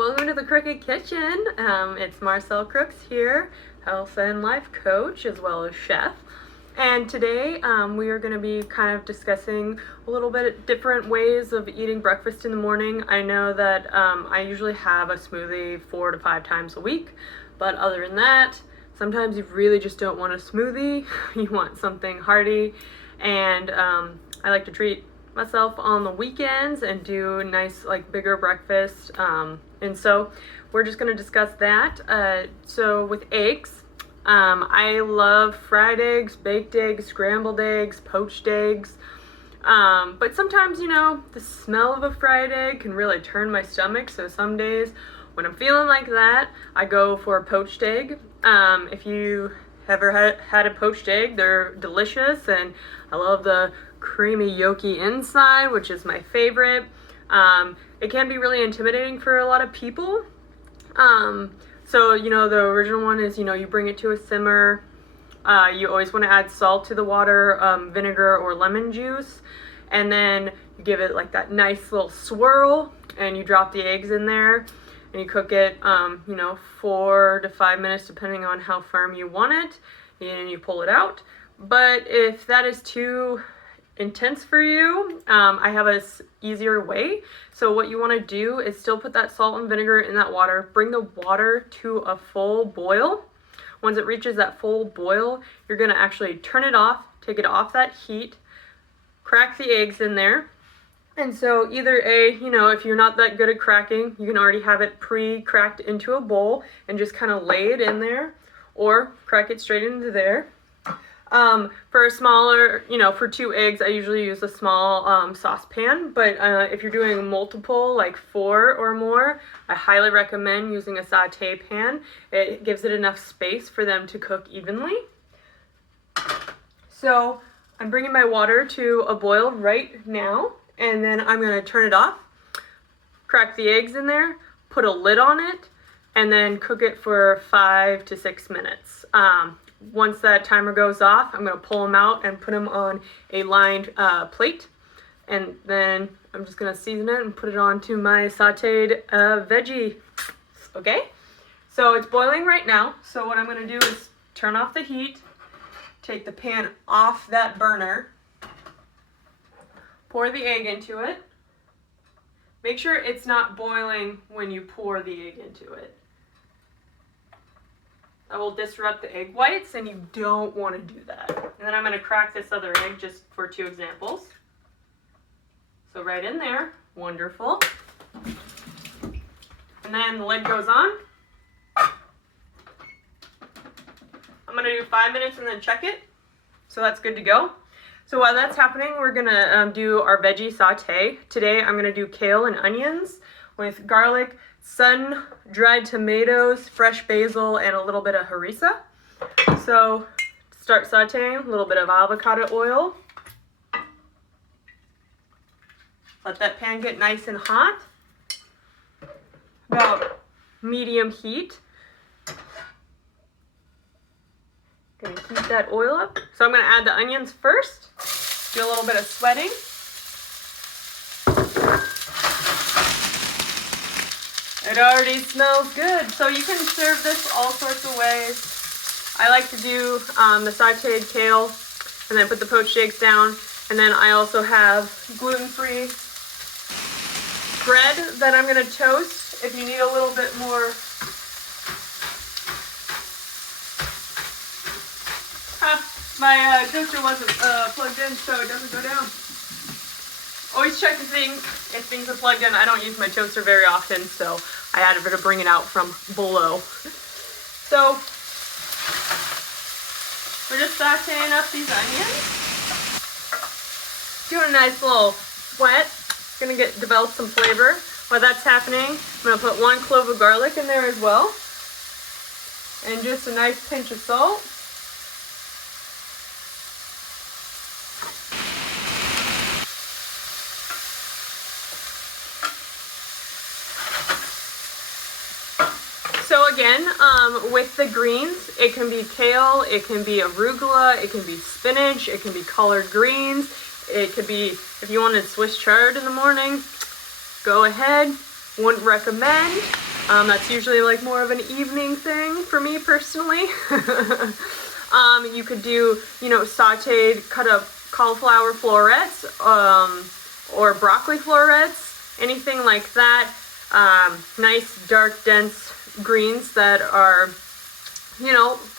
welcome to the Crook'd Kitchen. It's Marcel Crooks here, health and life coach as well as chef. And today we are going to be kind of discussing a little bit different ways of eating breakfast in the morning. I know that I usually have a smoothie 4 to 5 times a week, but other than that, sometimes you really just don't want a smoothie. You want something hearty, and I like to treat myself on the weekends and do nice, like, bigger breakfast, and so we're just going to discuss that. So with eggs, I love fried eggs, baked eggs, scrambled eggs, poached eggs, but sometimes, you know, the smell of a fried egg can really turn my stomach. So some days when I'm feeling like that, I go for a poached egg. If you ever had a poached egg, they're delicious, and I love the creamy yolky inside, which is my favorite. It can be really intimidating for a lot of people. So, you know, the original one is, you know, you bring it to a simmer. You always want to add salt to the water, vinegar or lemon juice, and then you give it like that nice little swirl, and you drop the eggs in there, and you cook it, you know, 4 to 5 minutes depending on how firm you want it, and you pull it out. But if that is too intense for you, I have a easier way. So what you want to do is still put that salt and vinegar in that water, bring the water to a full boil. Once it reaches that full boil, you're going to actually turn it off, take it off that heat, crack the eggs in there. And so either you know, if you're not that good at cracking, you can already have it pre-cracked into a bowl and just kind of lay it in there, or crack it straight into there. For a smaller, you know, for 2 eggs, I usually use a small saucepan, but if you're doing multiple, like 4 or more, I highly recommend using a saute pan. It gives it enough space for them to cook evenly. So I'm bringing my water to a boil right now, and then I'm going to turn it off, crack the eggs in there, put a lid on it, and then cook it for 5 to 6 minutes. Once that timer goes off, I'm going to pull them out and put them on a lined plate, and then I'm just going to season it and put it onto my sauteed veggie. Okay, so it's boiling right now. So what I'm going to do is turn off the heat, take the pan off that burner, pour the egg into it. Make sure it's not boiling when you pour the egg into it. I will disrupt the egg whites, and you don't want to do that. And then I'm going to crack this other egg just for 2 examples. So right in there, wonderful. And then the lid goes on. I'm going to do 5 minutes and then check it. So that's good to go. So while that's happening, we're going to do our veggie saute. Today I'm going to do kale and onions with garlic, sun-dried tomatoes, fresh basil, and a little bit of harissa. So start sauteing, a little bit of avocado oil. Let that pan get nice and hot. About medium heat. Gonna heat that oil up. So I'm gonna add the onions first. Do a little bit of sweating. It already smells good. So you can serve this all sorts of ways. I like to do the sauteed kale and then put the poached eggs down. And then I also have gluten-free bread that I'm going to toast if you need a little bit more. My toaster wasn't plugged in, so it doesn't go down. Always check if things are plugged in. I don't use my toaster very often, so I had to bring it out from below. So we're just sauteing up these onions. Doing a nice little sweat. Gonna develop some flavor. While that's happening, I'm gonna put 1 clove of garlic in there as well, and just a nice pinch of salt. So again, with the greens, it can be kale, it can be arugula, it can be spinach, it can be collard greens, it could be, if you wanted Swiss chard in the morning, go ahead. Wouldn't recommend. That's usually like more of an evening thing for me personally. You could do, sauteed, cut up cauliflower florets, or broccoli florets, anything like that. Nice, dark, dense greens that are,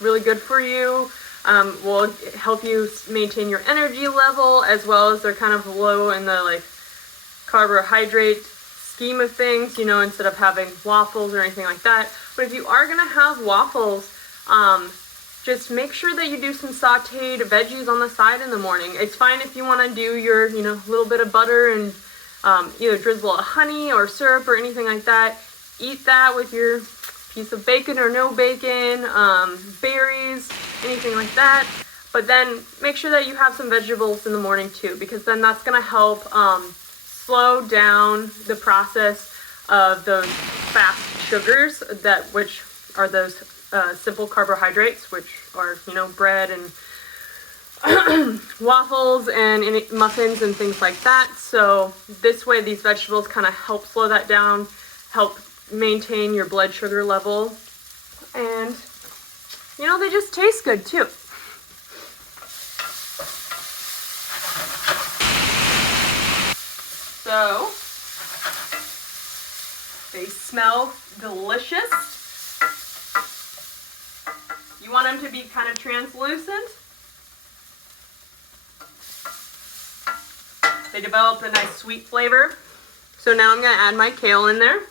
really good for you. Will help you maintain your energy level, as well as they're kind of low in the like carbohydrate scheme of things, instead of having waffles or anything like that. But if you are gonna have waffles, just make sure that you do some sauteed veggies on the side in the morning. It's fine if you want to do your, little bit of butter and either drizzle of honey or syrup or anything like that. Eat that with your piece of bacon or no bacon, berries, anything like that. But then make sure that you have some vegetables in the morning too, because then that's going to help slow down the process of those fast sugars, which are those simple carbohydrates, which are, bread and waffles and muffins and things like that. So this way, these vegetables kind of help slow that down, help maintain your blood sugar level, and they just taste good too. So they smell delicious. You want them to be kind of translucent. They develop a nice sweet flavor. So now I'm going to add my kale in there.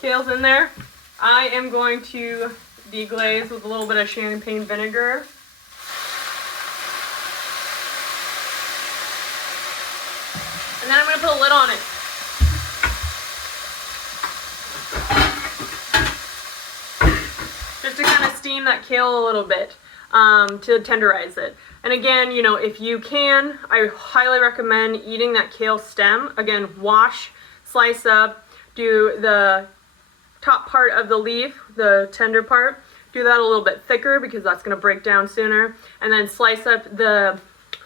Kale's in there. I am going to deglaze with a little bit of champagne vinegar. And then I'm going to put a lid on it. Just to kind of steam that kale a little bit, to tenderize it. And again, if you can, I highly recommend eating that kale stem. Again, wash, slice up, do the top part of the leaf, the tender part, do that a little bit thicker because that's going to break down sooner. And then slice up the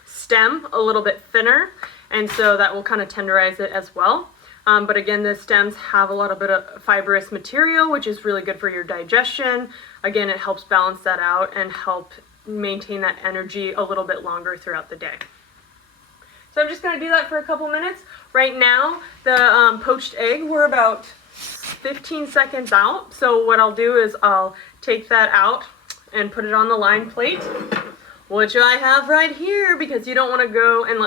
stem a little bit thinner, and so that will kind of tenderize it as well. But again, the stems have a little bit of fibrous material, which is really good for your digestion. Again, it helps balance that out and help maintain that energy a little bit longer throughout the day. So I'm just going to do that for a couple minutes. Right now, the poached egg, we're about 15 seconds out. So what I'll do is I'll take that out and put it on the lined plate, which I have right here, because you don't want to go and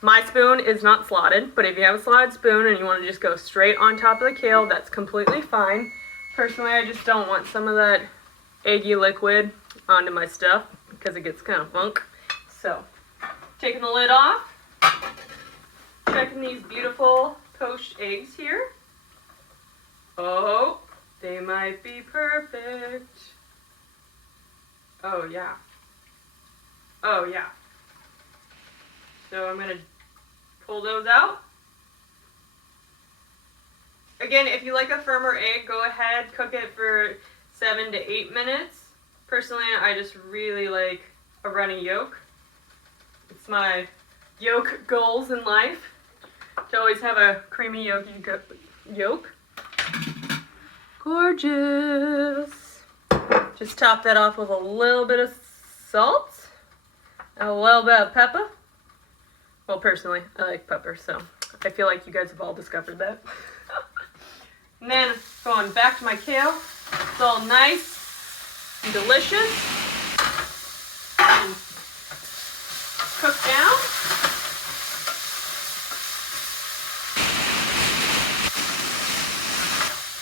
my spoon is not slotted, but if you have a slotted spoon and you want to just go straight on top of the kale, that's completely fine. Personally, I just don't want some of that eggy liquid onto my stuff because it gets kind of funk. So, taking the lid off, checking these beautiful poached eggs here. Oh, they might be perfect. Oh yeah. Oh yeah. So I'm going to pull those out. Again, if you like a firmer egg, go ahead, cook it for 7 to 8 minutes. Personally, I just really like a runny yolk. It's my yolk goals in life, to always have a creamy yolk. Gorgeous. Just top that off with a little bit of salt, and a little bit of pepper. Well, personally, I like pepper, so I feel like you guys have all discovered that. And then going back to my kale, it's all nice and delicious and cooked down.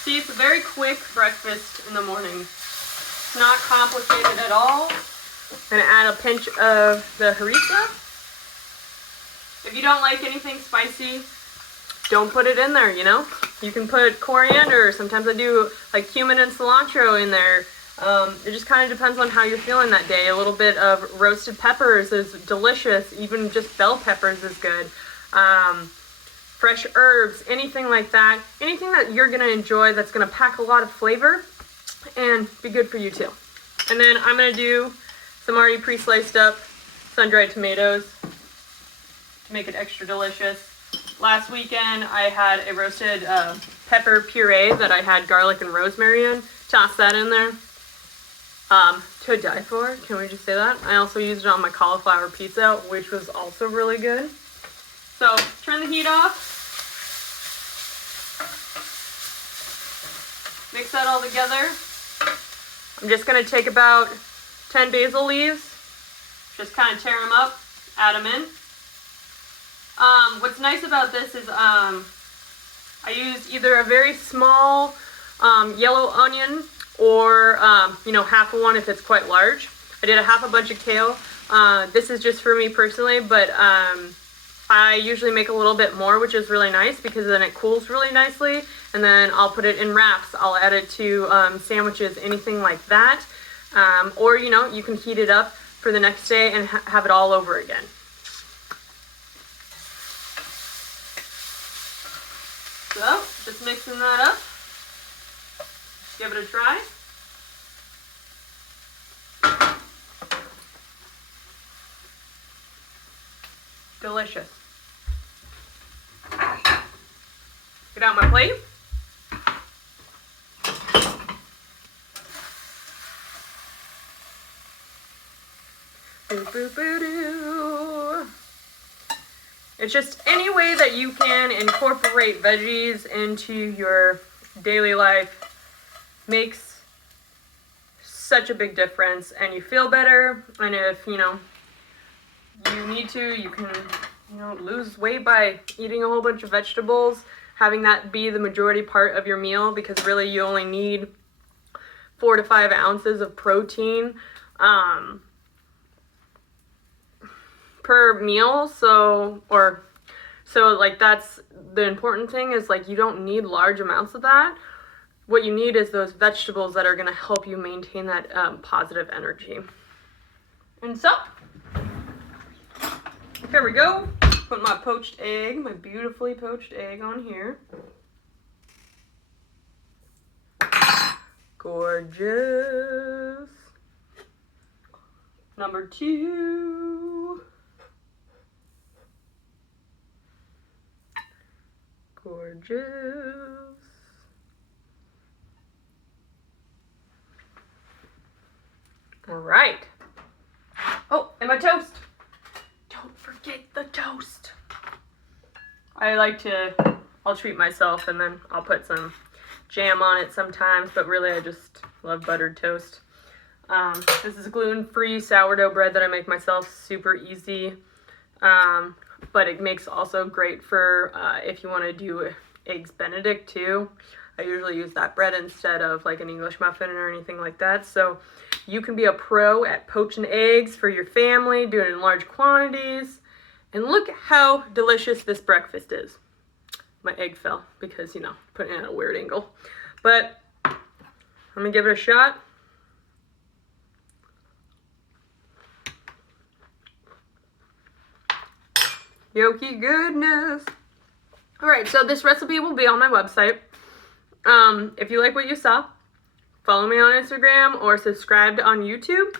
See, it's a very quick breakfast in the morning. It's not complicated at all. I'm going to add a pinch of the harissa. If you don't like anything spicy, don't put it in there, You can put coriander. Sometimes I do like cumin and cilantro in there. It just kind of depends on how you're feeling that day. A little bit of roasted peppers is delicious. Even just bell peppers is good. Fresh herbs, anything like that. Anything that you're going to enjoy that's going to pack a lot of flavor and be good for you too. And then I'm going to do some already pre-sliced up sun-dried tomatoes to make it extra delicious. Last weekend I had a roasted pepper puree that I had garlic and rosemary in. Toss that in there. To die for, can we just say that? I also used it on my cauliflower pizza, which was also really good. So turn the heat off. Mix that all together. I'm just gonna take about 10 basil leaves, just kind of tear them up, add them in. What's nice about this is I used either a very small yellow onion or half of one if it's quite large. I did a half a bunch of kale. This is just for me personally, but I usually make a little bit more, which is really nice because then it cools really nicely, and then I'll put it in wraps. I'll add it to sandwiches, anything like that. Or you can heat it up for the next day and have it all over again. So, just mixing that up. Give it a try. Delicious. Get out my plate. Boo, boo, boo, doo. It's just any way that you can incorporate veggies into your daily life makes such a big difference, and you feel better. And if you need to, you can lose weight by eating a whole bunch of vegetables, having that be the majority part of your meal, because really you only need 4 to 5 ounces of protein per meal. So like that's the important thing, is like you don't need large amounts of that. What you need is those vegetables that are going to help you maintain that positive energy. And so here we go. Put my poached egg, my beautifully poached egg on here. Gorgeous. Number 2. Gorgeous. All right. Oh, and my toast. Don't forget the toast. I'll treat myself and then I'll put some jam on it sometimes, but really I just love buttered toast. This is gluten-free sourdough bread that I make myself, super easy. But it makes also great for if you want to do eggs Benedict too. I usually use that bread instead of like an English muffin or anything like that. So you can be a pro at poaching eggs for your family, do it in large quantities. And look how delicious this breakfast is. My egg fell because, putting it at a weird angle. But I'm gonna give it a shot. Yolky goodness. All right, so this recipe will be on my website. If you like what you saw, follow me on Instagram or subscribe on YouTube.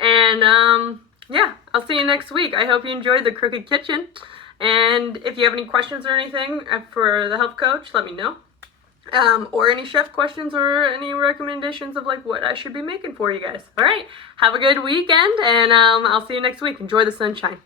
And yeah, I'll see you next week. I hope you enjoyed the Crook'd Kitchen. And if you have any questions or anything for the health coach, let me know. Or any chef questions or any recommendations of like what I should be making for you guys. All right, have a good weekend, and I'll see you next week. Enjoy the sunshine.